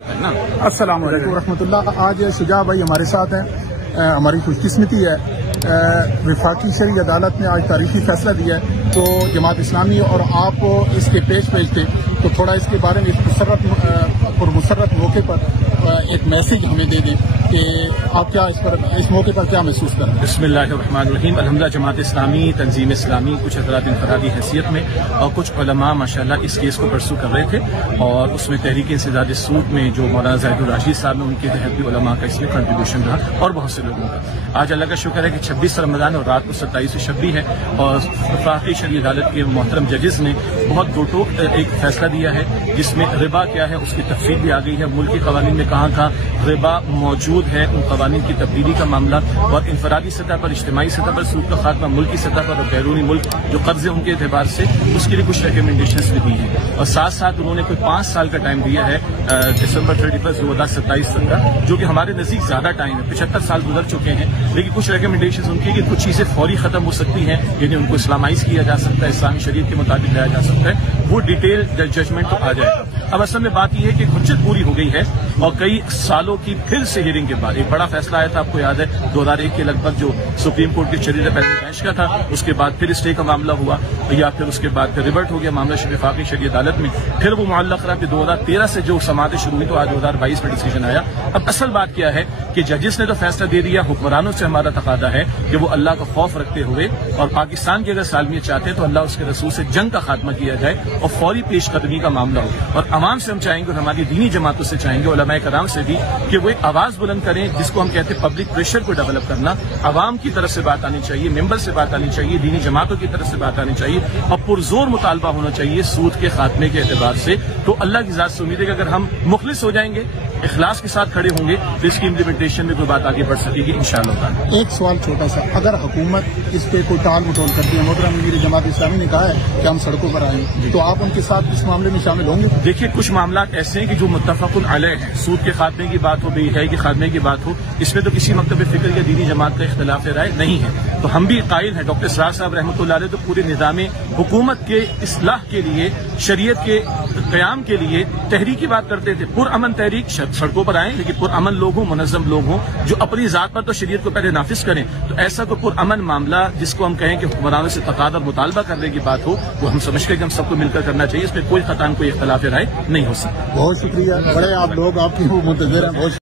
السلام علیکم ورحمۃ اللہ۔ آج شجاع بھائی ہمارے ساتھ ہیں، ہماری خوش قسمتی ہے، وفاقی شرعی عدالت نے آج تاریخی فیصلہ دیا ہے، تو جماعت اسلامی اور آپ اس کے پیش تھے، تو تھوڑا اس کے بارے میں مسرت موقع پر ایک میسج ہمیں دے دیں کہ آپ کیا اس موقع پر کیا محسوس کر رہے ہیں؟ بسم اللہ الرحمن الرحیم۔ الحمدللہ جماعت اسلامی، تنظیم اسلامی، کچھ حضرات انفرادی حیثیت میں اور کچھ علماء ماشاءاللہ اس کیس کو پرسو کر رہے تھے، اور اس میں تحریک انسداد سود میں جو مولانا زاہد الراشد صاحب ہیں ان کے تحت بھی علماء کا اس میں کنٹریبیوشن رہا اور بہت سے لوگوں کا۔ آج اللہ کا شکر ہے کہ 26 رمضان اور رات کو 27 شبی ہے، اور وفاقی شرعی عدالت کے محترم ججز نے بہت دو ٹوک ایک فیصلہ دیا ہے، جس میں ربا کیا ہے اس کی تفصیل بھی آ گئی ہے، ملکی قوانین میں کہاں کہاں ربا موجود ہے ان قوانین کی تبدیلی کا معاملہ، اور انفرادی سطح پر، اجتماعی سطح پر سود کا خاتمہ، ملکی سطح پر اور بیرونی ملک جو قرض ہے ان کے اعتبار سے اس کے لیے کچھ ریکمنڈیشنز بھی دی ہیں، اور ساتھ ساتھ انہوں نے کوئی 5 سال کا ٹائم دیا ہے دسمبر 31 2027 تک کا، جو کہ ہمارے نزدیک زیادہ ٹائم ہے، 75 سال گزر چکے ہیں، لیکن کچھ ریکمنڈیشنز ان کی کہ کچھ چیزیں فوری ختم ہو سکتی ہیں، یعنی ان کو اسلامائز کیا جا سکتا ہے، اسلامی شریعت کے مطابق لایا جا سکتا ہے، وہ ڈیٹیل ججمنٹ تو آ جائے گا۔ اب اصل میں بات یہ ہے کہ حجت پوری ہو گئی ہے، اور کئی سالوں کی پھر سے ہیئرنگ کے بعد ایک بڑا فیصلہ آیا تھا، آپ کو یاد ہے 2001 کے لگ بھگ جو سپریم کورٹ کے چریدہ پہلے بینچ کا تھا، اس کے بعد پھر اسٹے کا معاملہ ہوا، یا پھر اس کے بعد پھر ریورٹ ہو گیا معاملہ وفاقی شرعی عدالت میں، پھر وہ معلق رہا، پھر 2013 سے جو سماعتیں شروع ہوئی تو آج 2022 میں ڈیسیژن آیا۔ اب اصل بات کیا ہے کہ ججز نے تو فیصلہ دے دیا، حکمرانوں سے ہمارا تقاضا ہے کہ وہ اللہ کا خوف رکھتے ہوئے اور پاکستان کی اگر سالمیت چاہتے ہیں تو اللہ اس کے رسول سے جنگ کا خاتمہ کیا جائے اور فوری پیش قدمی کا معاملہ ہو، اور عوام سے ہم چاہیں گے اور ہماری دینی جماعتوں سے چاہیں گے، علماء کرام سے بھی، کہ وہ ایک آواز بلند کریں، جس کو ہم کہتے ہیں پبلک پریشر کو ڈیولپ کرنا، عوام کی طرف سے بات آنی چاہیے، ممبر سے بات آنی چاہیے، دینی جماعتوں کی طرف سے بات آنی چاہیے، اور پرزور مطالبہ ہونا چاہیے سود کے خاتمے کے اعتبار سے۔ تو اللہ کی ذات سے امید ہے کہ اگر ہم مخلص ہو جائیں گے، اخلاص کے ساتھ کھڑے ہوں گے، تو اس کی امپلیمنٹیشن میں کوئی بات آگے بڑھ سکے گی انشاءاللہ تعالی۔ ایک سوال چھوٹا سا، اگر حکومت اس پہ کوئی ٹال مٹول کرتی ہے، محترم میری جماعت اسلامی نے کہا ہے کہ ہم سڑکوں پر آئیں، تو آپ ان کے ساتھ اس معاملے میں شامل ہوں گے؟ دیکھیے کچھ معاملات ایسے ہیں کہ جو متفق علیہ ہیں، سود کے خاتمے کی بات ہو، بے حیائی کے خاتمے کی بات ہو، اس میں تو کسی مکتب فکر یا دینی جماعت کا اختلاف رائے نہیں ہے، تو ہم بھی قائل ہیں، ڈاکٹر اسرار صاحب رحمۃ اللہ علیہ تو پورے نظام حکومت کے اصلاح کے لیے، شریعت کے قیام کے لیے تحریک کی بات کرتے تھے، پرامن تحریک، سڑکوں پر آئیں لیکن پرامن لوگ ہوں، منظم لوگ ہوں، جو اپنی ذات پر تو شریعت کو پہلے نافذ کریں، تو ایسا کوئی پرامن معاملہ جس کو ہم کہیں کہ حکمرانوں سے تقاضا اور مطالبہ کرنے کی بات ہو، وہ ہم سمجھتے ہیں کہ ہم سب کو مل کر کرنا چاہیے، اس میں کوئی خطا، کوئی اختلاف رائے نہیں ہو سکتا۔ بہت شکریہ، بڑے آپ لوگ، آپ کی وہ منتظر ہیں، بہت